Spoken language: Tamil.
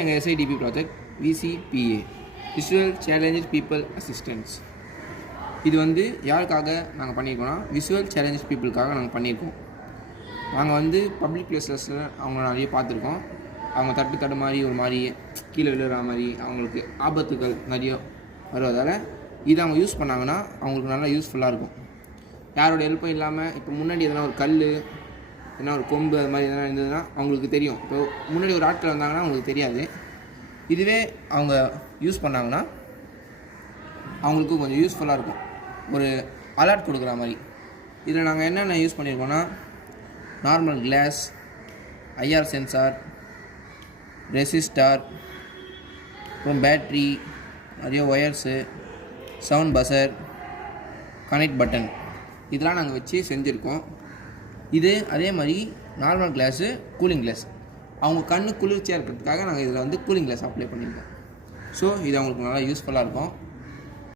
எங்கள் SIDP project VCPA visual challenges people assistance. இது வந்து யாருக்காக நாங்கள் பண்ணியிருக்கோம்னா விஷுவல் சேலஞ்சஸ் பீப்புளுக்காக நாங்கள் பண்ணியிருக்கோம். நாங்கள் வந்து பப்ளிக் பிளேஸஸில் அவங்க நிறைய பார்த்துருக்கோம். அவங்க தட்டு மாதிரி ஒரு மாதிரி கீழே விழுற மாதிரி அவங்களுக்கு ஆபத்துகள் நிறைய வருவதால் இதை அவங்க யூஸ் பண்ணாங்கன்னா அவங்களுக்கு நல்லா யூஸ்ஃபுல்லாக இருக்கும். யாரோட ஹெல்ப்பும் இல்லாமல் இப்போ முன்னாடி எதனா ஒரு கல் ஏன்னா ஒரு கொம்பு அது மாதிரி எதனா இருந்ததுன்னா அவங்களுக்கு தெரியும். இப்போ முன்னாடி ஒரு ஆட்கள் வந்தாங்கன்னா அவங்களுக்கு தெரியாது. இதுவே அவங்க யூஸ் பண்ணாங்கன்னா அவங்களுக்கு கொஞ்சம் யூஸ்ஃபுல்லாக இருக்கும். ஒரு அலர்ட் கொடுக்குற மாதிரி. இதில் நாங்கள் என்னென்ன யூஸ் பண்ணியிருக்கோன்னா normal glass, IR sensor, resistor, அப்புறம் பேட்ரி, நிறைய wires, sound buzzer, connect button இதெல்லாம் நாங்கள் வச்சு செஞ்சுருக்கோம். இது அதே மாதிரி நார்மல் கிளாஸு, கூலிங் கிளாஸ். அவங்க கண்ணு குளிர்ச்சியாக இருக்கிறதுக்காக நாங்கள் இதில் வந்து கூலிங் கிளாஸ் அப்ளை பண்ணியிருக்கோம். ஸோ இது அவங்களுக்கு நல்லா யூஸ்ஃபுல்லாக இருக்கும்.